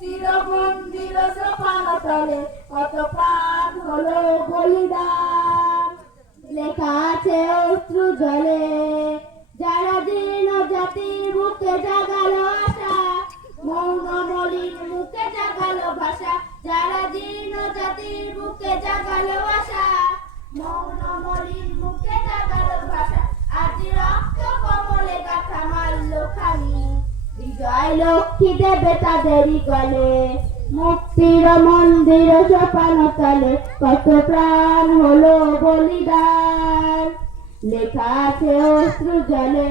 মুক্তির মন্দির সোপান তলে কত প্রাণ হলো বলিদান। লেখা আছে অশ্রু জলে যারা দীন জাতির বুকে জাগালো আশা, মৌন মলিন মুখে জাগালো ভাষা। যারা দীন জাতির বুকে জাগালো আশা, মৌন মলিন মুখে জাগালো ভাষা। আজ রক্ত কমলে গাথা মারল খানি, বিজয় লক্ষ্মী দেবে তাদেরই গলে। মুক্তির মন্দির সোপান তলে কত প্রাণ হলো বলিদান। লেখা আছে অশ্রু জলে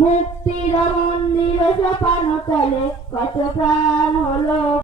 মুক্তির মন্দির সোপান তলে কত প্রাণ হলো